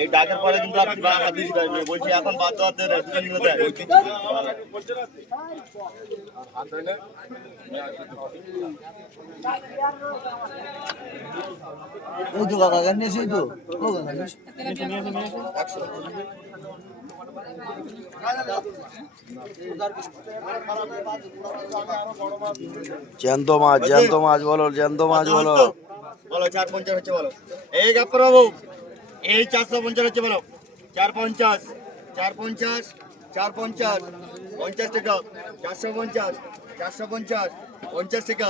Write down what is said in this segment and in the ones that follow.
এই ডাকের পরে কিন্তু আপনি বাংলা দিতে পারবেন বলছি এখন বাদ দেওয়ার ওই তো কাকা গান নিয়েছি তো জ্যান্ত মাছ বলো, জ্যান্ত মাছ বলো। বলো 450 হচ্ছে বলো। এই গাপ্পর বাবু এই 450 হচ্ছে বলো। 450 450 450 50 টাকা 450 450 50 টাকা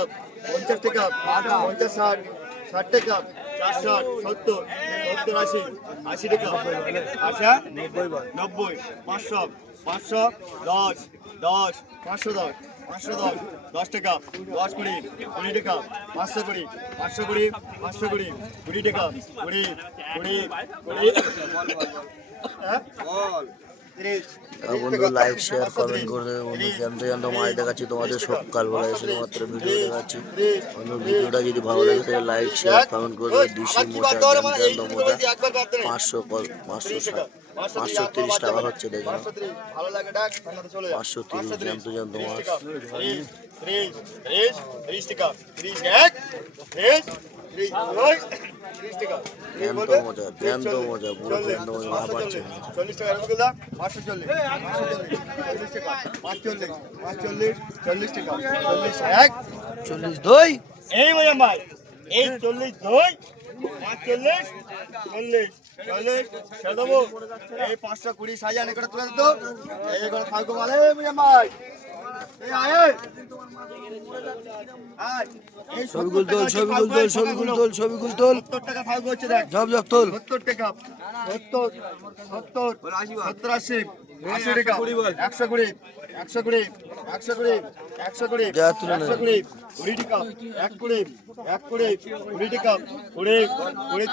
50 টাকা 50 60 60 টাকা 460 70 70 80 80 টাকা 80 90 500 500 10 10 510 510 10 টাকা 10 20 20 টাকা 500 20 500 20 500 20 20 টাকা 20 20 20 হ্যাঁ বল বন্ধু লাইক শেয়ার কমেন্ট করে দেবে বন্ধু। জ্যান্ত জ্যান্ত মাছ দেখাচ্ছি তোমাদের সকালবেলায়, শুধুমাত্র ভিডিও দেখাচ্ছি বন্ধু। ভিডিওটা যদি ভালো লাগে তাহলে লাইক শেয়ার কমেন্ট করে দেবে। দেশি মোটা জ্যান্ত মোটা 530 টাকা হচ্ছে, দেখুন 530 জ্যান্ত জ্যান্ত মাছ। 30 টাকা 30 এক 30 জ্যান্ত মজা পুরো জ্যান্ত মজা না পাচ্ছে। 40 টাকা রসগোল্লা 540 টাকা 45 40 টাকা 40 এক 40 দই এই মজা ভাই এই 40 দই 45 40 40 সাদাবো এই 520 সাজান করে তুলে দিত এই করে থাকো বলে মজা ভাই এই আয় ছবিগুলো তোল 70 টাকা থাকবে হচ্ছে দেখ ঝপ তোল 70 টাকা 70 70 80 টাকা 120 120 120 120 যা তুলে নে 120 20 টাকা 120 20 টাকা 20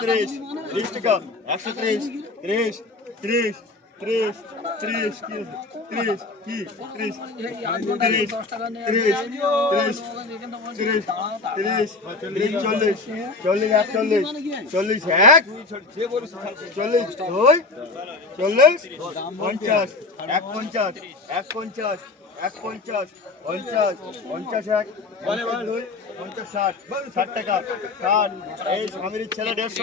30 30 টাকা 130 30 30 30 30 30 কি 30 30 30 40 40 এক 40 দুই 40 50 150 150 150 50 50 এক 50 2 50 60 60 টাকা 60 এই স্বামীর ছেলে 150